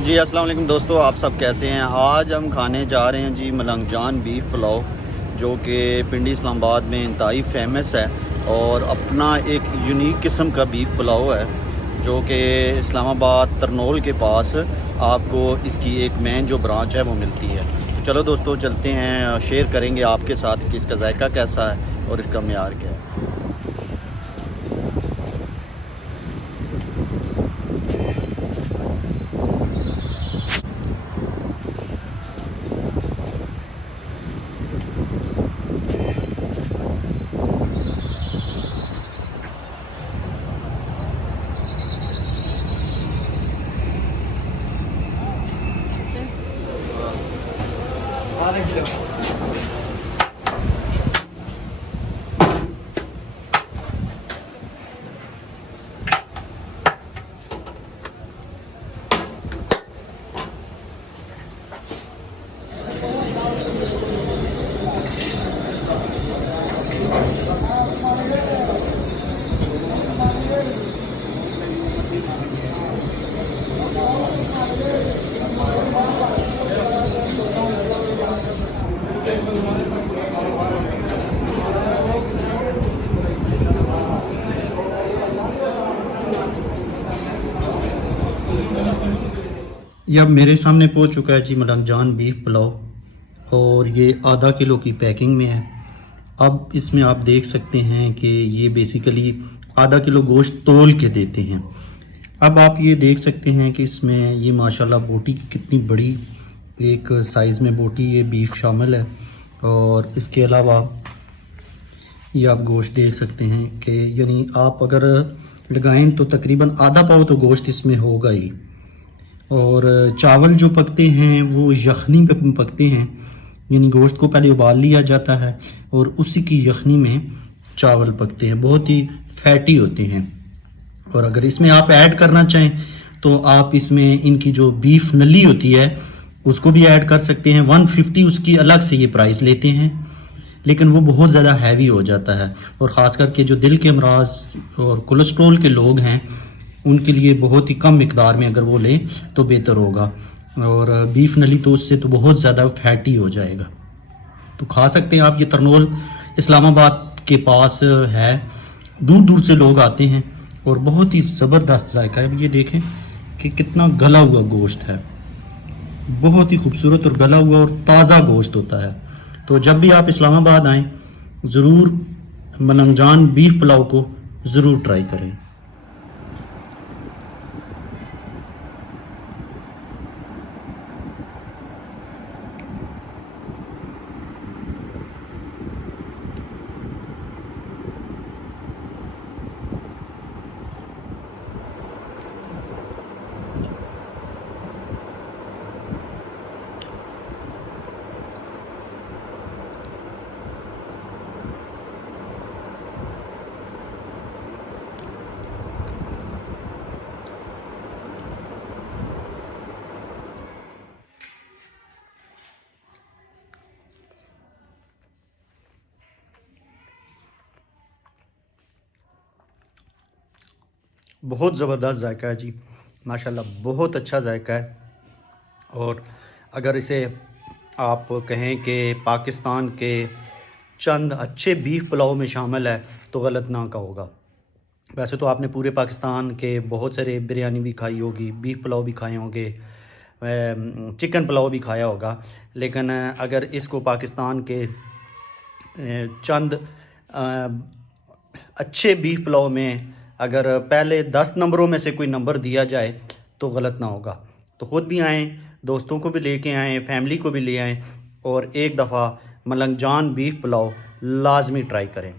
जी अस्सलाम वालेकुम दोस्तों, आप सब कैसे हैं। आज हम खाने जा रहे हैं जी मलंगजान बीफ पुलाव, जो कि पिंडी इस्लामाबाद में इंतहाई फेमस है और अपना एक यूनिक किस्म का बीफ पुलाव है, जो कि इस्लामाबाद तरनोल के पास आपको इसकी एक मेन जो ब्रांच है वो मिलती है। तो चलो दोस्तों चलते हैं, शेयर करेंगे आपके साथ कि इसका जायका कैसा है और इसका मेयार क्या है। आधा किलो। ये अब मेरे सामने पहुंच चुका है जी मलंगजान बीफ पुलाव, और ये आधा किलो की पैकिंग में है। अब इसमें आप देख सकते हैं कि ये बेसिकली आधा किलो गोश्त तोल के देते हैं। अब आप ये देख सकते हैं कि इसमें ये माशाल्लाह बोटी कितनी बड़ी एक साइज़ में बोटी ये बीफ शामिल है, और इसके अलावा ये आप गोश्त देख सकते हैं कि यानी आप अगर लगाएं तो तकरीबन आधा पाव तो गोश्त इसमें होगा ही। और चावल जो पकते हैं वो यखनी पे पकते हैं, यानी गोश्त को पहले उबाल लिया जाता है और उसी की यखनी में चावल पकते हैं, बहुत ही फैटी होते हैं। और अगर इसमें आप ऐड करना चाहें तो आप इसमें इनकी जो बीफ नली होती है उसको भी ऐड कर सकते हैं। 150 उसकी अलग से ये प्राइस लेते हैं, लेकिन वो बहुत ज़्यादा हैवी हो जाता है, और ख़ास करके जो दिल के अमराज और कोलेस्ट्रोल के लोग हैं उनके लिए बहुत ही कम मिकदार में अगर वो लें तो बेहतर होगा। और बीफ नली तो उससे तो बहुत ज़्यादा फैटी हो जाएगा। तो खा सकते हैं आप, ये तरनोल इस्लामाबाद के पास है, दूर दूर से लोग आते हैं और बहुत ही ज़बरदस्त जायका है। ये देखें कि कितना गला हुआ गोश्त है, बहुत ही खूबसूरत और गला हुआ और ताज़ा गोश्त होता है। तो जब भी आप इस्लामाबाद आएँ ज़रूर मलंगजान बीफ पुलाव को ज़रूर ट्राई करें। बहुत ज़बरदस्त जायका है जी, माशाल्लाह बहुत अच्छा जायका है। और अगर इसे आप कहें कि पाकिस्तान के चंद अच्छे बीफ पुलाव में शामिल है तो गलत ना का होगा। वैसे तो आपने पूरे पाकिस्तान के बहुत सारे बिरयानी भी खाई होगी, बीफ पुलाव भी खाए होंगे, चिकन पुलाव भी खाया होगा, लेकिन अगर इसको पाकिस्तान के चंद अच्छे बीफ पुलाव में अगर पहले 10 नंबरों में से कोई नंबर दिया जाए तो गलत ना होगा। तो ख़ुद भी आएँ, दोस्तों को भी लेके आएँ, फैमिली को भी ले आएँ, और एक दफ़ा मलंगजान बीफ पुलाव लाजमी ट्राई करें।